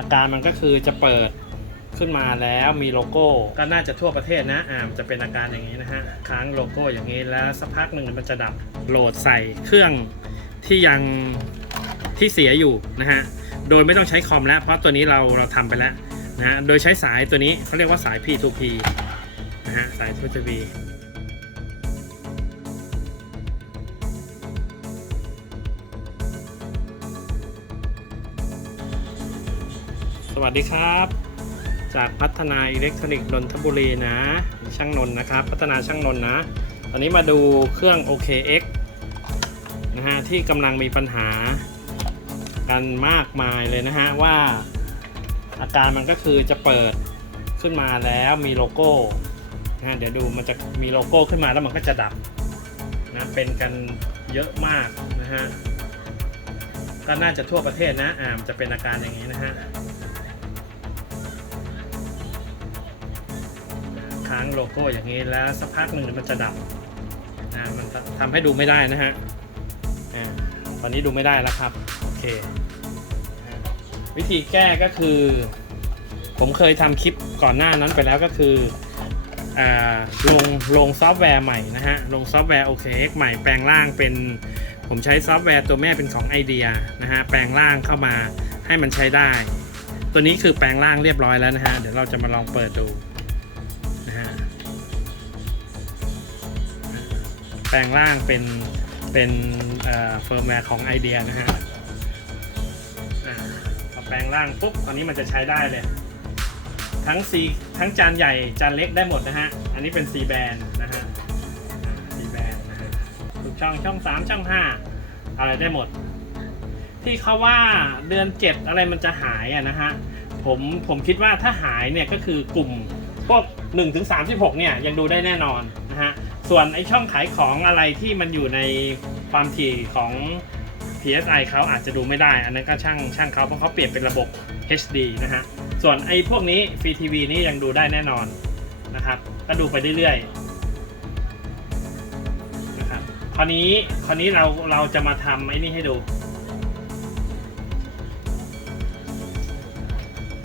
อาการมันก็คือจะเปิดขึ้นมาแล้วมีโลโก้ก็น่าจะทั่วประเทศนะอ่ามจะเป็นอาการอย่างนี้นะฮะค้างโลโก้อย่างนี้แล้วสักพักหนึ่งมันจะดับโหลดใส่เครื่องที่ยังที่เสียอยู่นะฮะโดยไม่ต้องใช้คอมแล้ว เพราะตัวนี้เราเราทำไปแล้วนะฮะโดยใช้สายตัวนี้เขาเรียกว่าสาย P2P นะฮะสาย P2P สวัสดีครับ จากพัฒนาอิเล็กทรอนิกส์นนทบุรีนะ ช่างนนนะครับ พัฒนาช่างนนนะ ตอนนี้มาดูเครื่อง OKX นะฮะที่กำลังมีปัญหากันมากมายเลยนะฮะว่าอาการมันก็คือจะเปิดขึ้นมาแล้วมีโลโก้นะฮะเดี๋ยวดูมันจะมีโลโก้ขึ้นมาแล้วมันก็จะดับนะเป็นกันเยอะมากนะฮะก็น่าจะทั่วประเทศนะอ่ามันจะเป็นอาการอย่างนี้นะฮะ ค้างโลโก้อย่างนี้แล้วสักพักหนึ่งมันจะดับนะมันทำให้ดูไม่ได้นะฮะอ่าตอนนี้ดูไม่ได้แล้วครับโอเควิธีแก้ก็คือ ผมเคยทำคลิปก่อนหน้านั้นไปแล้วก็คืออ่าลงลงซอฟต์แวร์ใหม่นะฮะลงซอฟต์แวร์ OKX ใหม่แปลงร่างเป็นผมใช้ซอฟต์แวร์ตัวแม่เป็นของไอเดียนะฮะแปลงร่างเข้ามาให้มันใช้ได้ ตัวนี้คือแปลงร่างเรียบร้อยแล้วนะฮะเดี๋ยวเราจะมาลองเปิดดู ปลงร่างเป็นเป็นเฟิร์มแวร์ของไอเดียนะฮะพอแปลงร่างปุ๊บตอนนี้มันจะใช้ได้เลย ทั้ง C ทั้งจานใหญ่จานเล็กได้หมดนะฮะ อันนี้เป็น C แบนนะฮะ C แบนนะฮะทุกช่องช่อง 3 ช่อง 5 อะไรได้หมด ที่เขาว่าเดือน 7 อะไรมันจะหายอะนะฮะผมผมคิดว่าถ้าหายเนี่ยก็คือกลุ่มพวก1ถึง36เนี่ยยังดูได้แน่นอนนะฮะ ส่วนไอช่องขายของอะไรที่มันอยู่ในความถี่ของ PSI เขาอาจจะดูไม่ได้ อันนั้นก็ช่างช่างเขาเพราะเขาเปลี่ยนเป็นระบบ HD นะฮะ ส่วนไอพวกนี้ฟรีทีวีนี่ยังดูได้แน่นอนนะครับ ก็ดูไปเรื่อยๆนะครับ คราวนี้คราวนี้เราเราจะมาทำไอ้นี่ให้ดู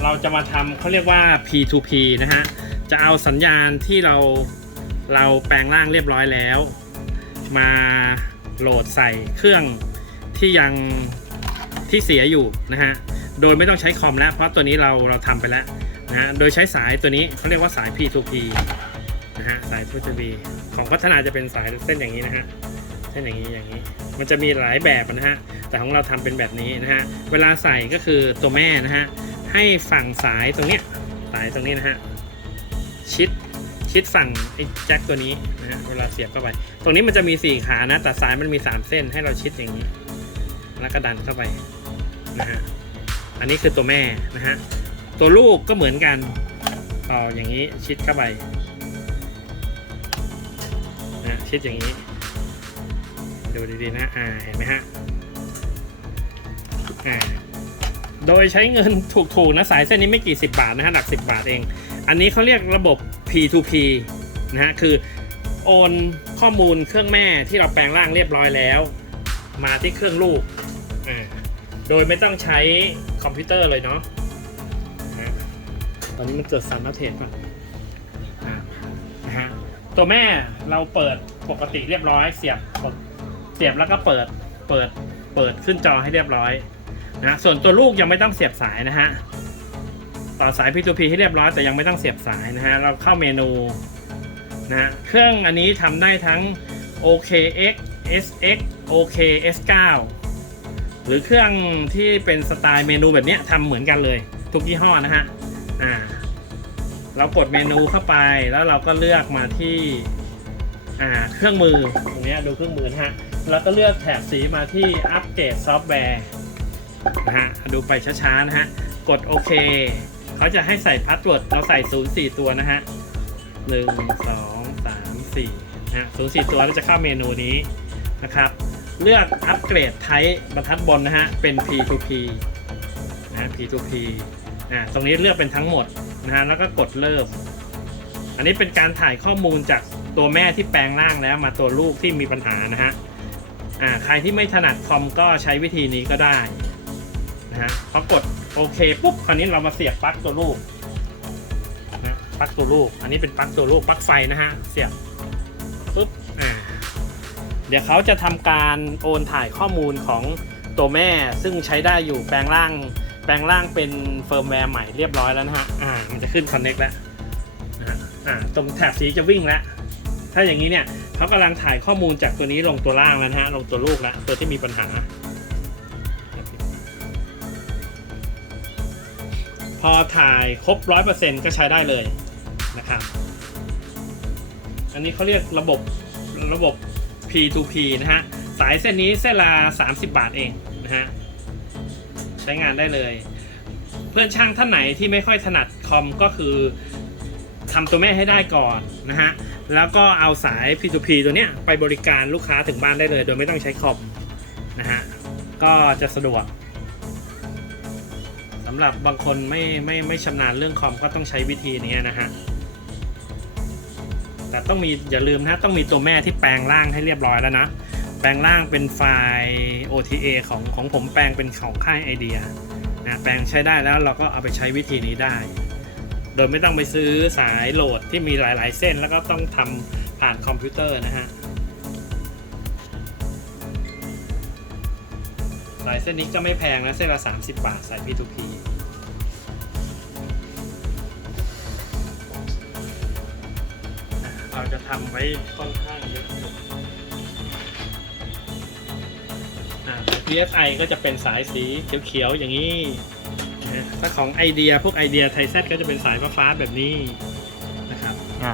เราจะมาทำเขาเรียกว่า P2P นะฮะ จะเอาสัญญาณที่เรา เราแปลงร่างเรียบร้อยแล้ว มาโหลดใส่เครื่องที่ยังที่เสียอยู่นะฮะ โดยไม่ต้องใช้คอมแล้วเพราะตัวนี้เราเราทำไปแล้วนะโดยใช้สายตัวนี้เขาเรียกว่าสาย P2P นะฮะสาย P2P ของพัฒนาจะเป็นสายเส้นอย่างนี้นะฮะเส้นอย่างนี้อย่างนี้ มันจะมีหลายแบบนะฮะแต่ของเราทำเป็นแบบนี้นะฮะเวลาใส่ก็คือตัวแม่นะฮะให้ฝั่งสายตรงเนี้ยสายตรงนี้นะฮะชิด ชิดฝั่งไอ้แจ็คตัวนี้นะเวลาเสียบเข้าไป ตรงนี้มันจะมี 4 ขานะ แต่สายมันมี 3 เส้นให้เราชิดอย่างนี้ แล้วก็ดันเข้าไปนะฮะอันนี้คือตัวแม่นะฮะตัวลูกก็เหมือนกันต่ออย่างนี้ชิดเข้าไปนะชิดอย่างนี้ ดูดีๆนะอ่าเห็นไหมฮะอ่าโดยใช้เงินถูกๆนะสายเส้นนี้ไม่กี่สิบบาทนะฮะหลักสิบบาทเอง อันนี้เขาเรียกระบบ P2P นะฮะคือโอนข้อมูลเครื่องแม่ที่เราแปลงร่างเรียบร้อยแล้ว มาที่เครื่องลูก โดยไม่ต้องใช้คอมพิวเตอร์เลยเนาะตอนนี้มันเกิดซันนัทเทนป่ะอ่านะฮะตัวแม่เราเปิดปกติเรียบร้อย เสียบเสียบแล้วก็เปิดเปิดเปิดขึ้นจอให้เรียบร้อยนะส่วนตัวลูกยังไม่ต้องเสียบสายนะฮะ ต่อสาย P2P ให้เรียบร้อยแต่ยังไม่ต้องเสียบสายนะฮะ เราเข้าเมนูนะฮะ เครื่องอันนี้ทำได้ทั้ง OKX SX OK S9 หรือเครื่องที่เป็นสไตล์เมนูแบบนี้ทำเหมือนกันเลย ทุกยี่ห้อนะฮะ อ่า เรากดเมนูเข้าไปแล้วเราก็เลือกมาที่อ่าเครื่องมือตรงนี้ดูเครื่องมือนะฮะ แล้วก็เลือกแถบสีมาที่อัปเกรดซอฟต์แวร์นะฮะ ดูไปช้าๆนะฮะ กดโอเค เขาจะให้ใส่พาสเวิร์ดเราใส่0 4ตัวนะฮะ1 2 3 4นะฮะ0 4ตัวแล้จะเข้าเมนูนี้นะครับ เลือกอัปเกรดไทป์บรรทัดบนนะฮะเป็น P2P นะ P2P อ่าตรงนี้เลือกเป็นทั้งหมดนะฮะแล้วก็กดเริ่ม อันนี้เป็นการถ่ายข้อมูลจากตัวแม่ที่แปลงร่างแล้วมาตัวลูกที่มีปัญหานะฮะอ่าใครที่ไม่ถนัดคอมก็ใช้วิธีนี้ก็ได้นะฮะพอกด โอเคปุ๊บคราวนี้เรามาเสียบปลั๊กตัวลูกนะปลั๊กตัวลูก อันนี้เป็นปลั๊กตัวลูกปลั๊กไฟนะฮะเสียบปุ๊บอ่าเดี๋ยวเขาจะทำการโอนถ่ายข้อมูลของตัวแม่ซึ่งใช้ได้อยู่แปลงร่าง แปลงร่างเป็นเฟิร์มแวร์ใหม่เรียบร้อยแล้วนะฮะอ่ามันจะขึ้น Connect แล้วนะฮะอ่าตรงแถบสีจะวิ่งแล้วถ้าอย่างนี้เนี่ยเขากำลังถ่ายข้อมูลจากตัวนี้ลงตัวล่างแล้วนะฮะลงตัวลูกแล้วตัวที่มีปัญหา พอถ่ายครบร้อยเปอร์เซ็นก็ใช้ได้เลยนะครับ อันนี้เขาเรียกระบบระบบ P2P นะฮะ สายเส้นนี้เส้นละ 30 บาทเองนะฮะ ใช้งานได้เลย เพื่อนช่างท่านไหนที่ไม่ค่อยถนัดคอมก็คือทำตัวแม่ให้ได้ก่อนนะฮะ แล้วก็เอาสาย P2P ตัวเนี้ยไปบริการลูกค้าถึงบ้านได้เลย โดยไม่ต้องใช้คอมนะฮะ ก็จะสะดวก สำหรับบางคนไม่ไม่ไม่ชำนาญเรื่องคอมก็ต้องใช้วิธีนี้นะฮะแต่ต้องมีอย่าลืมนะต้องมีตัวแม่ที่แปลงร่างให้เรียบร้อยแล้วนะ แปลงร่างเป็นไฟล์ OTA ของของผมแปลงเป็นของค่ายไอเดียนะแปลงใช้ได้แล้วเราก็เอาไปใช้วิธีนี้ได้ โดยไม่ต้องไปซื้อสายโหลดที่มีหลาย ๆ เส้น แล้วก็ต้องทำผ่านคอมพิวเตอร์นะฮะ สายเส้นนี้ก็ไม่แพงนะเส้นละ 30 บาทสาย P2P เราจะทำไว้ค่อนข้างเยอะอยู่อ่าสาย PSI ก็จะเป็นสายสีเขียวๆอย่างนี้นะถ้าของไอเดียพวกไอเดียไทเซตก็จะเป็นสายฟ้าๆแบบนี้นะครับอ่า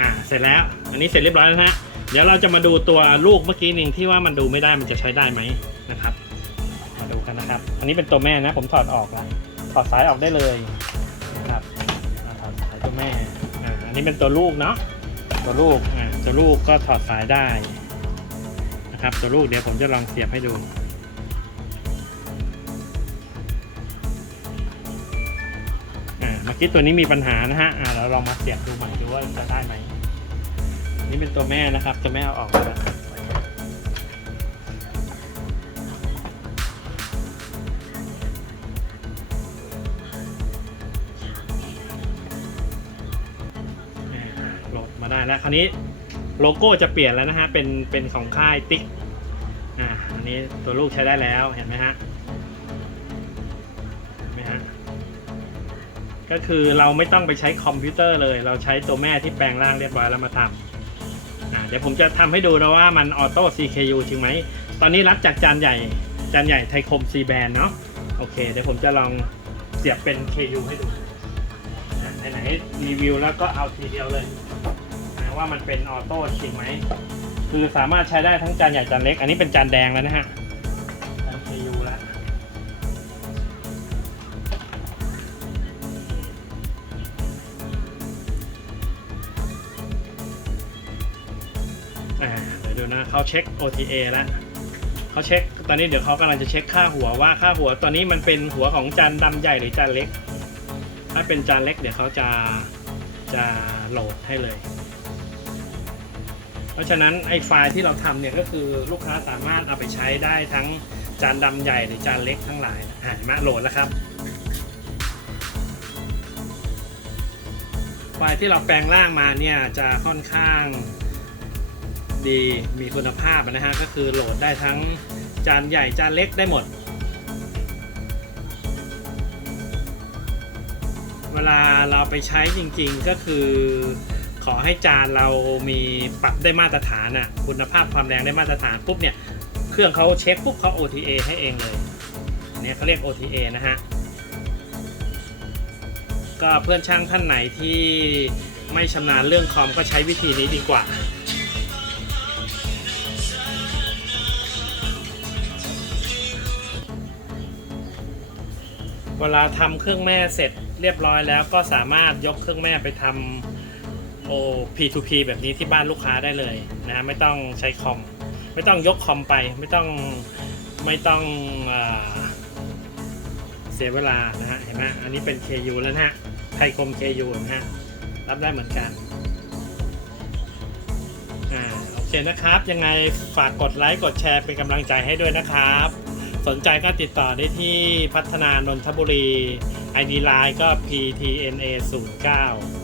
อ่าเสร็จแล้ว อันนี้เสร็จเรียบร้อยแล้วนะฮะเดี๋ยวเราจะมาดูตัวลูกเมื่อกี้หนึ่งที่ว่ามันดูไม่ได้มันจะใช้ได้ไหมนะครับ อันนี้เป็นตัวแม่นะ ผมถอดออกแล้วถอดสายออกได้เลยนะครับอ่าถอดสายตัวแม่อ่าอันนี้เป็นตัวลูกเนาะตัวลูกอ่าตัวลูกก็ถอดสายได้นะครับ ตัวลูกเดี๋ยวผมจะลองเสียบให้ดูอ่าเมื่อกี้ตัวนี้มีปัญหานะฮะอ่าเราลองมาเสียบดูใหม่ดูว่าจะได้ไหมนี่เป็นตัวแม่นะครับตัวแม่เอาออกแล้ว แล้วคราวนี้โลโก้จะเปลี่ยนแล้วนะฮะ เป็น เป็นของค่ายติ๊ก อ่า อันนี้ตัวลูกใช้ได้แล้ว เห็นไหมฮะเห็นไหมฮะ ก็คือเราไม่ต้องไปใช้คอมพิวเตอร์เลย เราใช้ตัวแม่ที่แปลงร่างเรียบร้อยแล้วมาทำอ่า เดี๋ยวผมจะทำให้ดูนะว่ามันออโต้ CKU จริงไหม ตอนนี้รับจากจานใหญ่ จานใหญ่ไทยคม C band เนาะ โอเค เดี๋ยวผมจะลองเสียบเป็น KU ให้ดูนะไหนๆรีวิวแล้วก็เอาทีเดียวเลย ว่ามันเป็นออโต้จริงไหม คือสามารถใช้ได้ทั้งจานใหญ่จานเล็ก อันนี้เป็นจานแดงแล้วนะฮะจาน KU แล้วเดี๋ยวดูนะเขาเช็ค OTA แล้วเขาเช็ค ตอนนี้เดี๋ยวเขากำลังจะเช็คค่าหัวว่าค่าหัวตอนนี้มันเป็นหัวของจานดำใหญ่หรือจานเล็ก ถ้าเป็นจานเล็กเดี๋ยวเขาจะจะโหลดให้เลย เพราะฉะนั้นไอ้ไฟล์ที่เราทำเนี่ยก็คือลูกค้าสามารถเอาไปใช้ได้ทั้งจานดำใหญ่หรือจานเล็กทั้งหลายอ่าเห็นไหมาโหลดแล้วครับ ไฟล์ที่เราแปลงร่างมาเนี่ยจะค่อนข้างดีมีคุณภาพนะฮะก็คือโหลดได้ทั้งจานใหญ่จานเล็กได้หมด เวลาเราไปใช้จริงๆก็คือ ขอให้จานเรามีปรับได้มาตรฐานอะคุณภาพความแรงได้มาตรฐานปุ๊บเนี่ยเครื่องเขาเช็คปุ๊บเขา OTA ให้เองเลยอันนี้เขาเรียก OTA นะฮะก็เพื่อนช่างท่านไหนที่ไม่ชำนาญเรื่องคอมก็ใช้วิธีนี้ดีกว่าเวลาทำเครื่องแม่เสร็จเรียบร้อยแล้วก็สามารถยกเครื่องแม่ไปทำ โอ P2P แบบนี้ที่บ้านลูกค้าได้เลยนะไม่ต้องใช้คอม ไม่ต้องยกคอมไป ไม่ต้องไม่ต้องอเสียเวลานะฮะเห็นไหมอันนี้เป็น KU แล้วนะฮะไทยคม KU นะฮะรับได้เหมือนกันอ่าโอเคนะครับ ยังไงฝากกดไลค์กดแชร์เป็นกำลังใจให้ด้วยนะครับ สนใจก็ติดต่อได้ที่พัฒนานนทบุรี ID Line ก็ PTNA 09